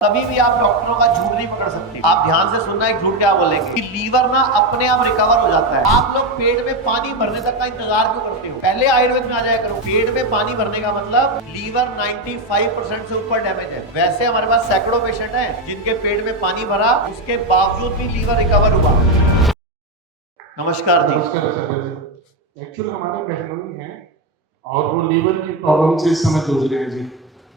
कभी भी आप डॉक्टरों का झूठ नहीं पकड़ सकते। आप ध्यान से सुनना, एक झूठ क्या बोलेंगे कि लीवर ना अपने आप रिकवर हो जाता है। आप लोग पेट में पानी भरने तक का इंतजार क्यों करते हो? पहले आयुर्वेद में आ जाया करो। पेट में पानी भरने का मतलब लीवर 95% से ऊपर डैमेज है। वैसे हमारे पास सैकड़ों पेशेंट हैं जिनके पेट में पानी भरा, उसके बावजूद भी लीवर रिकवर हुआ। नमस्कार जी। नमस्कार सर जी। एक्चुअली हमारे बहनोई हैं और वो लीवर की प्रॉब्लम से इस समय जूझ रहे हैं जी,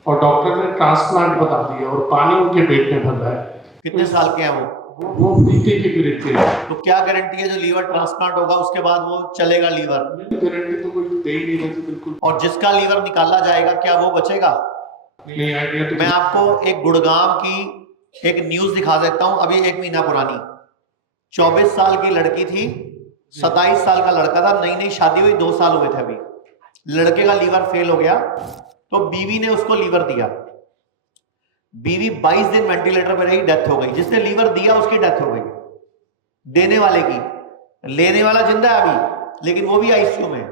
और डॉक्टर ने ट्रांसप्लांट बता दिया और पानी उनके पेट में भर रहा है। कितने साल के हैं वो बीते के पीरियड के लिए। तो क्या गारंटी है जो लीवर ट्रांसप्लांट होगा उसके बाद वो चलेगा लीवर? गारंटी तो कोई दे ही नहीं रहा जी, बिल्कुल। और जिसका लीवर निकाला जाएगा क्या वो बचेगा? नहीं आइडिया तो मैं आपको एक गुड़गांव की एक न्यूज दिखा देता हूं, अभी 1 महीना पुरानी। 24 साल की लड़की थी, 27 साल का लड़का था, नई नई शादी हुई, 2 साल हुए थे अभी। लड़के का लीवर फेल हो गया तो बीवी ने उसको लीवर दिया। बीवी 22 दिन वेंटिलेटर पर रही, डेथ हो गई। जिसने लीवर दिया उसकी डेथ हो गई, देने वाले की। लेने वाला जिंदा है अभी, लेकिन वो भी आईसीयू में है।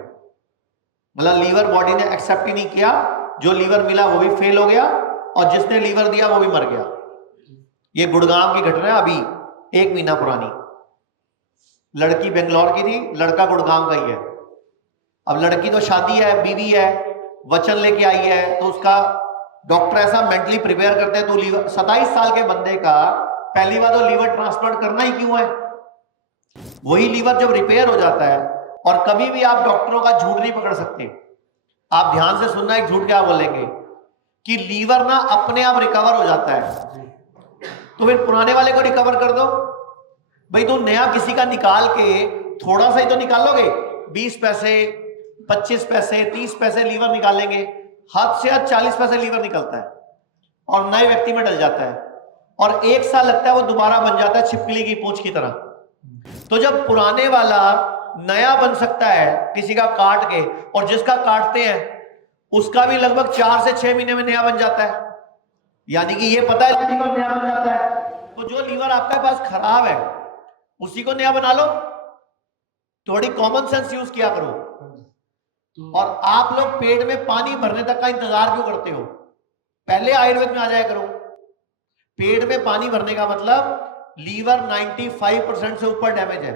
मतलब लीवर बॉडी ने एक्सेप्ट ही नहीं किया, जो लीवर मिला वो भी फेल हो गया और जिसने लीवर दिया वो भी मर गया। ये गुड़गांव की घटना है, अभी 1 महीना पुरानी। लड़की बेंगलोर की थी, लड़का गुड़गांव का ही है। अब लड़की तो शादी है, बीवी है, वचन लेके आई है, तो उसका डॉक्टर ऐसा मेंटली प्रिपेयर करते हैं। तो लीवर 27 साल के बंदे का पहली बार तो लीवर ट्रांसप्लांट करना ही क्यों है? वही लीवर जब रिपेयर हो जाता है। और कभी भी आप डॉक्टरों का झूठ नहीं पकड़ सकते। आप ध्यान से सुनना, एक झूठ क्या बोलेंगे कि लीवर ना अपने आप रिकवर हो जाता है। तो फिर पुराने वाले को रिकवर कर दो भाई। तो नया किसी का निकाल के थोड़ा सा ही तो निकालोगे, 20 पैसे 25 पैसे 30 पैसे लीवर निकालेंगे, हद से हद 40 पैसे लीवर निकलता है और नए व्यक्ति में डल जाता है और 1 साल लगता है वो दोबारा बन जाता है छिपकली की पूंछ की तरह। तो जब पुराने वाला नया बन सकता है किसी का काट के, और जिसका काटते हैं उसका भी लगभग 4 से 6 महीने में नया बन जाता है, यानी कि ये पता है लीवर नया बन जाता है। तो जो लीवर आपके पास खराब है उसी को नया बना लो। थोड़ी कॉमन सेंस यूज किया करो। और आप लोग पेट में पानी भरने तक का इंतजार क्यों करते हो? पहले आयुर्वेद में आ जाया करो। पेट में पानी भरने का मतलब लीवर 95% से ऊपर डैमेज है,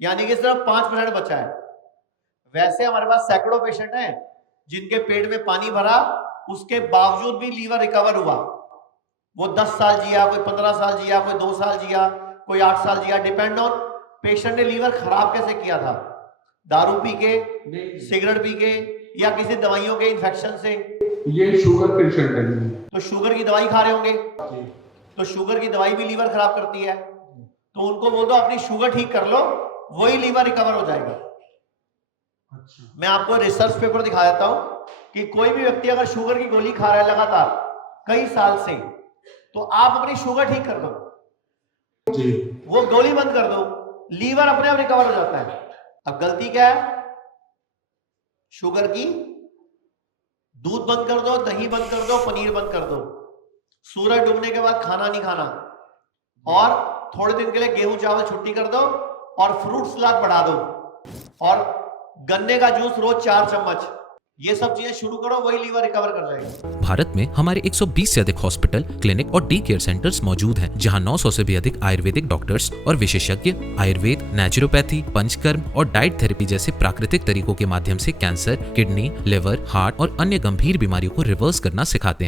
यानी कि सिर्फ 5% बचा है। वैसे हमारे पास सैकड़ों पेशेंट हैं जिनके पेट में पानी भरा, उसके बावजूद भी लीवर रिकवर हुआ। वो 10 साल जिया, कोई 15 साल जिया, कोई 2 साल जिया, कोई 8 साल जिया, डिपेंड ऑन पेशेंट ने लीवर खराब कैसे किया था। दारू पी के, सिगरेट पी के, या किसी दवाइयों के इन्फेक्शन से। ये शुगर पेशेंट है। तो शुगर की दवाई खा रहे होंगे, तो शुगर की दवाई भी लीवर खराब करती है। तो उनको बोल दो अपनी शुगर ठीक कर लो, वही लीवर रिकवर हो जाएगा। अच्छा। मैं आपको रिसर्च पेपर दिखा देता हूं कि कोई भी व्यक्ति अगर शुगर की गोली खा रहा है लगातार कई साल से, तो आप अपनी शुगर ठीक कर दो जी, वो गोली बंद कर दो, लीवर अपने आप रिकवर हो जाता है। अब गलती क्या है शुगर की? दूध बंद कर दो, दही बंद कर दो, पनीर बंद कर दो, सूरज डूबने के बाद खाना नहीं खाना, और थोड़े दिन के लिए गेहूं चावल छुट्टी कर दो, और फ्रूट सलाद बढ़ा दो, और गन्ने का जूस रोज 4 चम्मच। ये सब चीजें शुरू करो, वही लीवर रिकवर कर जाएगा। भारत में हमारे 120 से अधिक हॉस्पिटल, क्लिनिक और डी केयर सेंटर्स मौजूद हैं, जहां 900 से भी अधिक आयुर्वेदिक डॉक्टर्स और विशेषज्ञ आयुर्वेद, नेचुरोपैथी, पंचकर्म और डाइट थेरेपी जैसे प्राकृतिक तरीकों के माध्यम से कैंसर, किडनी, लिवर, हार्ट और अन्य गंभीर बीमारियों को रिवर्स करना सिखाते हैं।